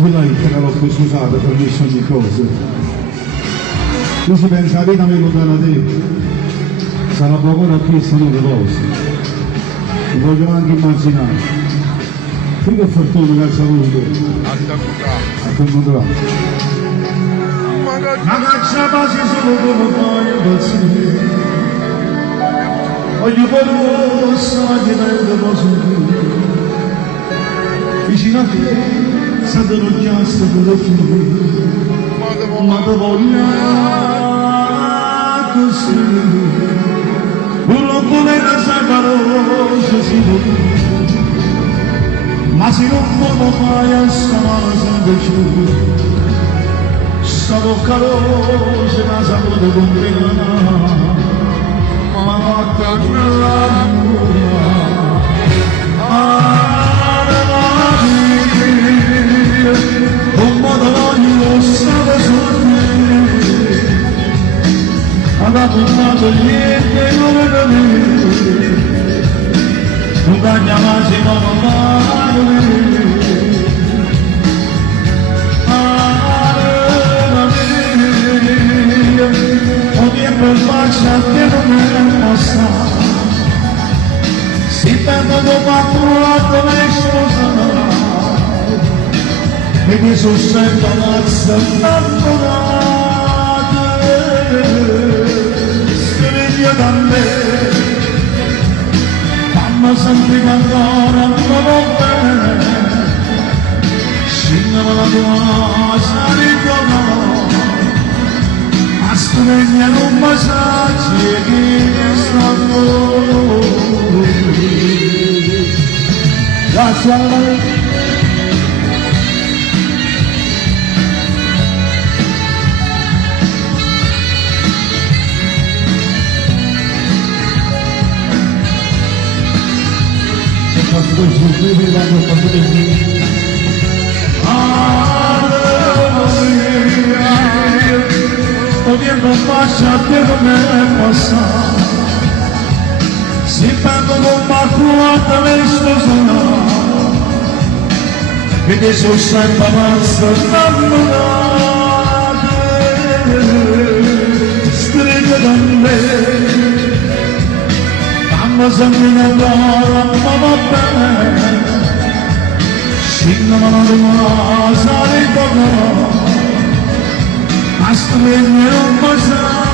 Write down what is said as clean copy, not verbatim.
Quella l'ho scusata per dirci ogni cosa. Lui si pensa la vita mi lontana da te, sarà poco da qui sono le cose. Mi voglio anche immaginare. Qui che fortuna che ha saputo. A te ma caccia base solo come fai impazzire. Voglio quello sai che non posso più. Vicino a te, sento non chiasso per lo finire. Ma te voglio così. Un lontano sai parole si può. Ma se non può mai a stare sempre giù. Sono calore, ma saputo combinare, ma fatta nell'amore, un modo voglio stare su te, ha dato niente come per me, non cagna mai si può amare. Per faccia che non me possa si perdono quattro le sposano e mi sono sempre ammazza innamorate scrivia da me mamma sempre ancora non va bene scinna la tua salita Sveglia un massaggio che stanno grazie a lei e posso così vado posso così Tiempo pasa, tiempo me pasa Si perdono quattro le sposano E che sono sempre ammazza innamorate Scrive da me Mamma sempre innamorata, ma va bene Scinna ma non rimane, sarei poco Astrid, non passa